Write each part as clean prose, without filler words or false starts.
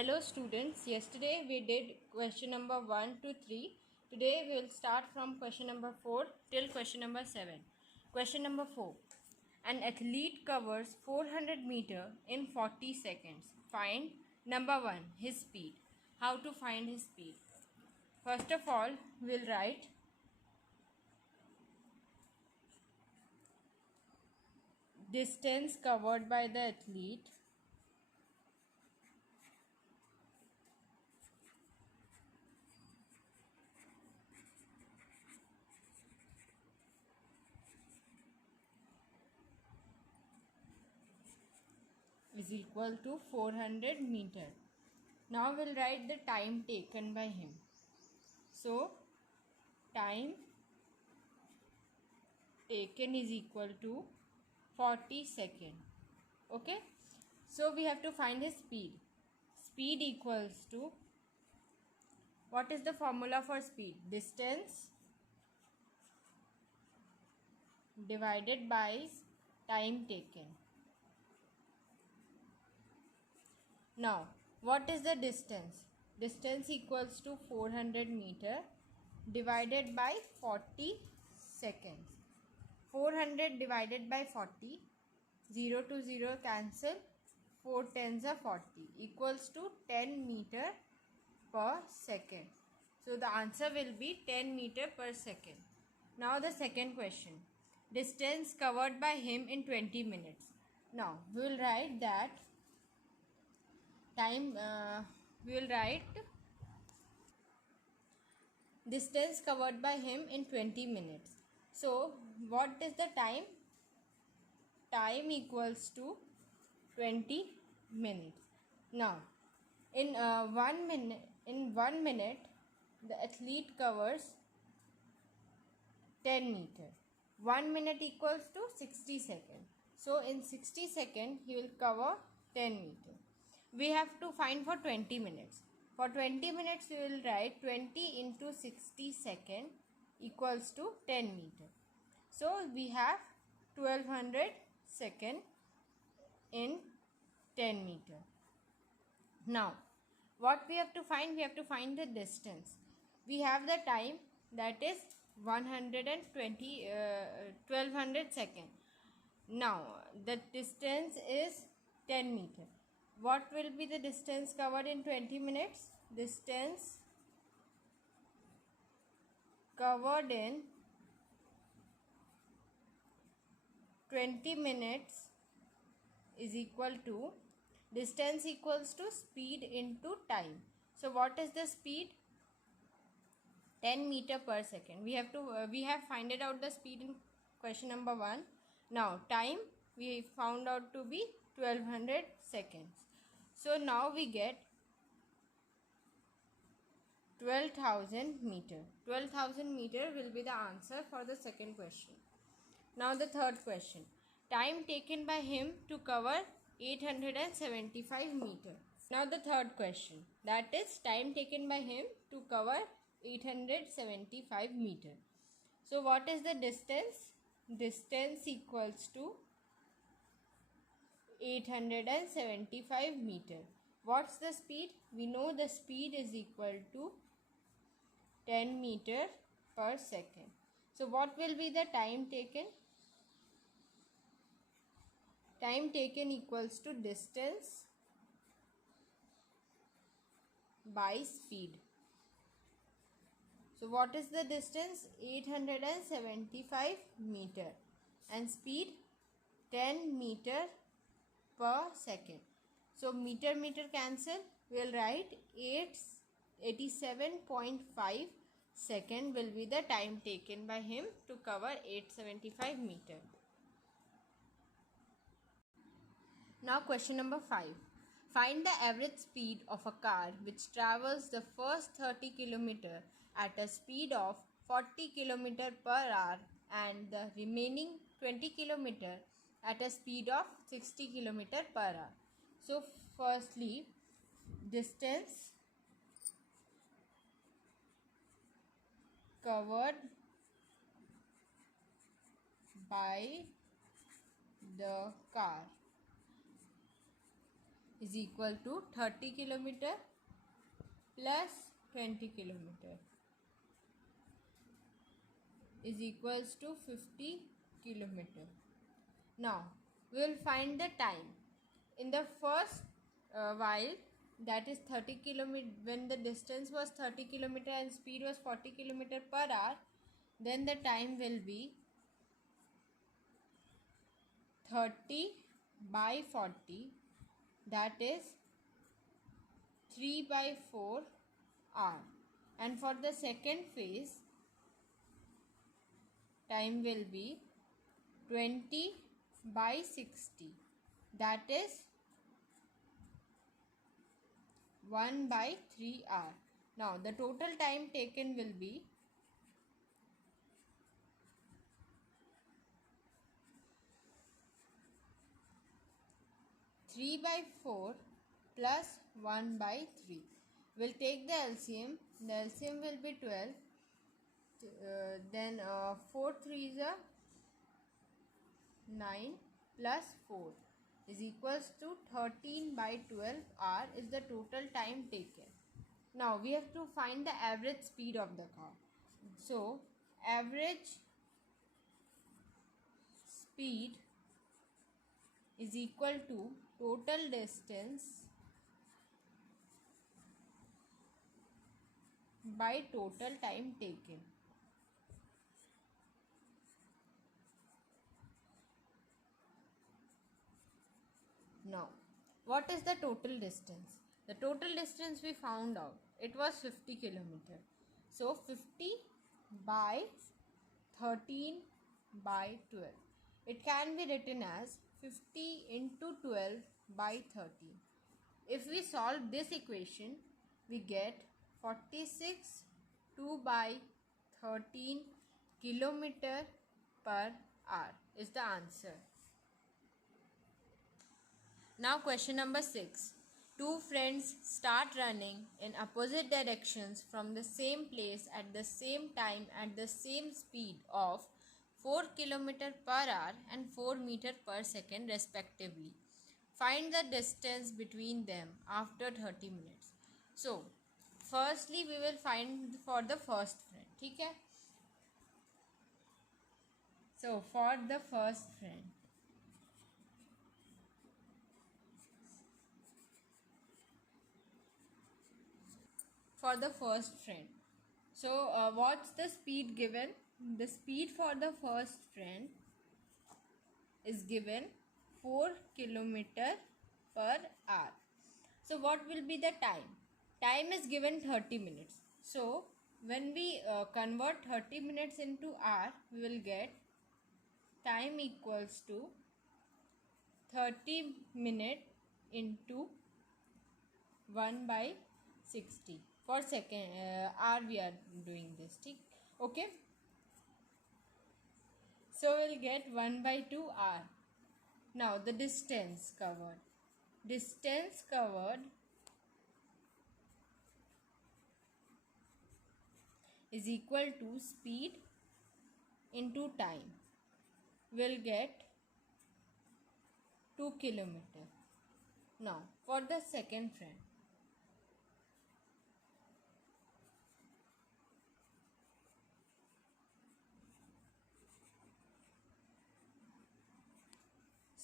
Hello students, yesterday we did question number 1 to 3. Today we will start from question number 4 till question number 7. Question number 4. An athlete covers 400 meter in 40 seconds. Find number 1, his speed. How to find his speed? First of all, we will write distance covered by the athlete is equal to 400 meter. Now we'll write the time taken by him. So time taken is equal to 40 seconds. Okay. So we have to find his speed. Speed equals to, what is the formula for speed? Distance divided by time taken. Now, what is the distance? Distance equals to 400 meter divided by 40 seconds. 400 divided by 40, 0 to 0 cancel, 4 tens are 40, equals to 10 meter per second. So the answer will be 10 meter per second. Now the second question. Distance covered by him in 20 minutes. Now we will write that time, we will write distance covered by him in 20 minutes. So what is the time? Time equals to 20 minutes. Now in 1 minute the athlete covers 10 meter. 1 minute equals to 60 seconds. So in 60 seconds he will cover 10 meter. We have to find for 20 minutes. For 20 minutes we will write 20 into 60 seconds equals to 10 meter. So we have 1200 seconds in 10 meter. Now what we have to find? We have to find the distance. We have the time, that is 1200 seconds. Now the distance is 10 meter. What will be the distance covered in 20 minutes? Distance covered in 20 minutes is equal to, distance equals to speed into time. So what is the speed? 10 meter per second. We have find it out the speed in question number 1. Now time we found out to be 1200 seconds. So now we get 12,000 meter. 12,000 meter will be the answer for the second question. Now the third question. Time taken by him to cover 875 meter. Now the third question. That is time taken by him to cover 875 meter. So what is the distance? Distance equals to 875 meter. What's the speed? We know the speed is equal to 10 meter per second. So what will be the time taken? Time taken equals to distance by speed. So what is the distance? 875 meter and speed 10 meter per second. So meter cancel. We will write 87.5 second will be the time taken by him to cover 875 meter. Now question number 5. Find the average speed of a car which travels the first 30 km at a speed of 40 km per hour and the remaining 20 km at a speed of 60 km per hour. So firstly, distance covered by the car. is equal to 30 kilometer plus 20 kilometer is equals to 50 kilometer. Now we will find the time. In the first while, that is 30 kilometer, when the distance was 30 kilometer and speed was 40 kilometer per hour, then the time will be 30 by 40, that is 3 by 4 hour. And for the second phase, time will be 20 by 60, that is 1 by 3 hour. Now the total time taken will be 3 by 4 plus 1 by 3. We'll take the LCM. The LCM will be 12. Then 4 3s are 9 plus 4 is equals to 13 by 12 hour is the total time taken. Now we have to find the average speed of the car. So average speed is equal to total distance by total time taken. Now, what is the total distance? The total distance we found out, it was 50 kilometer. So 50 by 13 by 12. It can be written as 50 into 12 by 13. If we solve this equation, we get 46 2 by 13 kilometer per hour is the answer. Now question number 6. Two friends start running in opposite directions from the same place at the same time at the same speed of 4 km per hour and 4 meter per second respectively. Find the distance between them after 30 minutes. So, firstly we will find for the first friend. ठीक है? So, for the first friend. For the first friend. So, what's the speed given? The speed for the first friend is given 4 km per hour. So, what will be the time? Time is given 30 minutes. So, when we convert 30 minutes into hour, we will get time equals to 30 minutes into 1 by 60. For second hour we are doing this. Okay. So we'll get 1 by 2 hour. Now the distance covered. Distance covered is equal to speed into time. We'll get 2 km. Now for the second friend.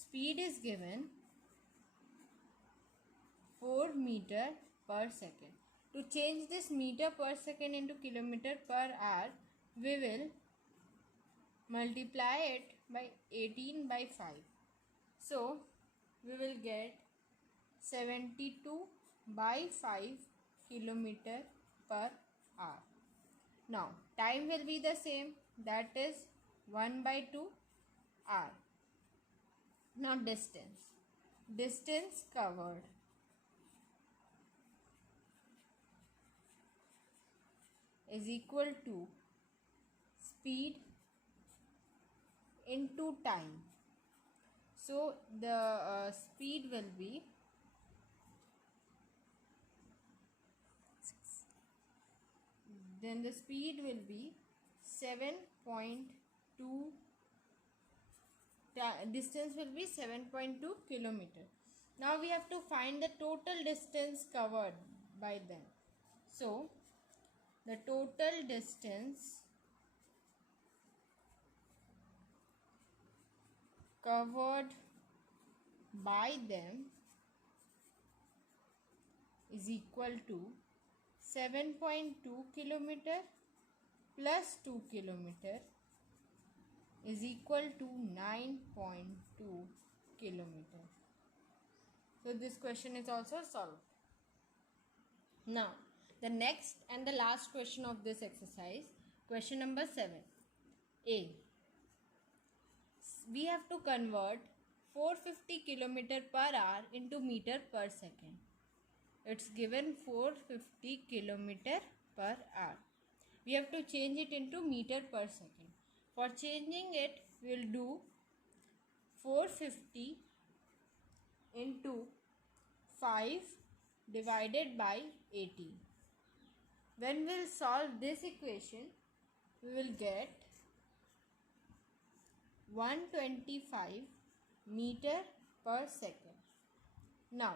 Speed is given 4 meter per second. To change this meter per second into kilometer per hour, we will multiply it by 18 by 5. So, we will get 72 by 5 kilometer per hour. Now, time will be the same, that is 1 by 2 hour. Now distance. Distance covered is equal to speed into time. So the speed will be then the speed will be 7.2. Distance will be 7.2 kilometer. Now we have to find the total distance covered by them. So the total distance covered by them is equal to 7.2 kilometer plus 2 kilometer is equal to 9.2 kilometer. So this question is also solved. Now the next and the last question of this exercise, question number 7. A. We have to convert 450 kilometer per hour into meter per second. It's given 450 kilometer per hour. We have to change it into meter per second. For changing it, we will do 450 into 5 divided by 80. When we will solve this equation, we will get 125 meter per second. Now,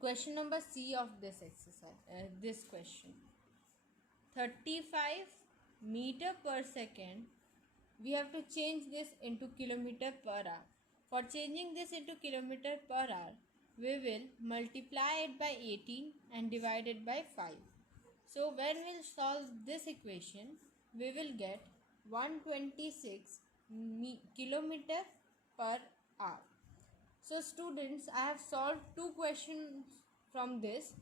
question number C of this exercise, this question. 35 meter per second, we have to change this into kilometer per hour. For changing this into kilometer per hour, we will multiply it by 18 and divide it by 5. So when we will solve this equation, we will get 126 kilometer per hour. So students, I have solved 2 questions from this.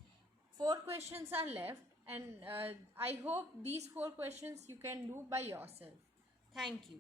4 questions are left, and I hope these 4 questions you can do by yourself. Thank you.